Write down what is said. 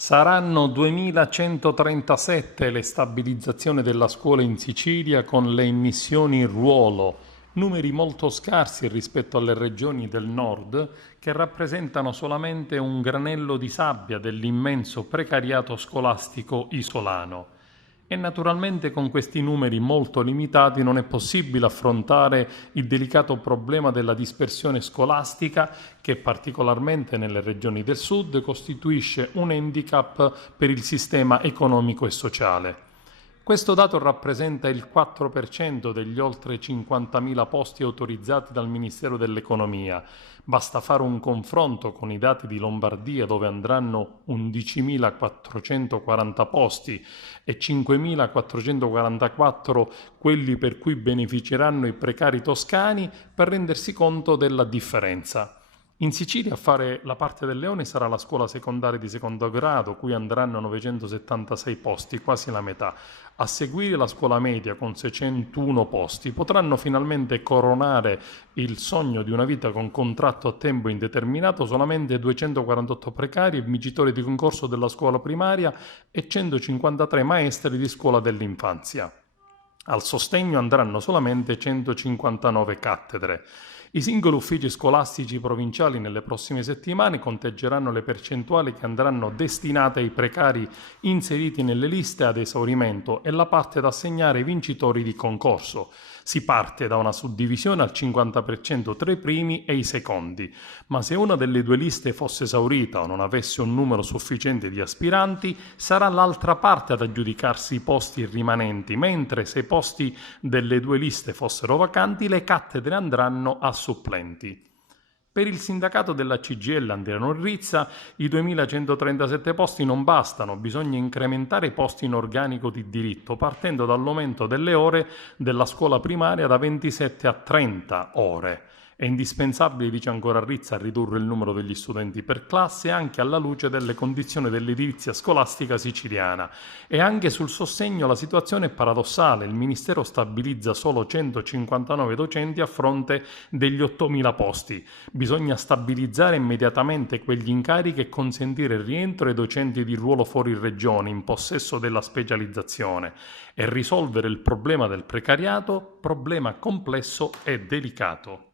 Saranno 2137 le stabilizzazioni della scuola in Sicilia con le immissioni in ruolo, numeri molto scarsi rispetto alle regioni del nord che rappresentano solamente un granello di sabbia dell'immenso precariato scolastico isolano. E naturalmente con questi numeri molto limitati non è possibile affrontare il delicato problema della dispersione scolastica che particolarmente nelle regioni del sud costituisce un handicap per il sistema economico e sociale. Questo dato rappresenta il 4% degli oltre 50.000 posti autorizzati dal Ministero dell'Economia. Basta fare un confronto con i dati di Lombardia, dove andranno 11.440 posti e 5.444 quelli per cui beneficeranno i precari toscani, per rendersi conto della differenza. In Sicilia a fare la parte del leone sarà la scuola secondaria di secondo grado, cui andranno 976 posti, quasi la metà. A seguire la scuola media con 601 posti. Potranno finalmente coronare il sogno di una vita con contratto a tempo indeterminato solamente 248 precari e vincitori di concorso della scuola primaria e 153 maestri di scuola dell'infanzia. Al sostegno andranno solamente 159 cattedre. I singoli uffici scolastici provinciali nelle prossime settimane conteggeranno le percentuali che andranno destinate ai precari inseriti nelle liste ad esaurimento e la parte da assegnare ai vincitori di concorso. Si parte da una suddivisione al 50% tra i primi e i secondi, ma se una delle due liste fosse esaurita o non avesse un numero sufficiente di aspiranti, sarà l'altra parte ad aggiudicarsi i posti rimanenti, mentre se i posti delle due liste fossero vacanti, le cattedre andranno a supplenti. Per il sindacato della CGIL Andriano Rizza i 2.137 posti non bastano, bisogna incrementare i posti in organico di diritto, partendo dall'aumento delle ore della scuola primaria da 27 a 30 ore. È indispensabile, dice ancora Rizza, ridurre il numero degli studenti per classe anche alla luce delle condizioni dell'edilizia scolastica siciliana. E anche sul sostegno la situazione è paradossale. Il Ministero stabilizza solo 159 docenti a fronte degli 8.000 posti. Bisogna stabilizzare immediatamente quegli incarichi e consentire il rientro ai docenti di ruolo fuori regione in possesso della specializzazione e risolvere il problema del precariato, problema complesso e delicato.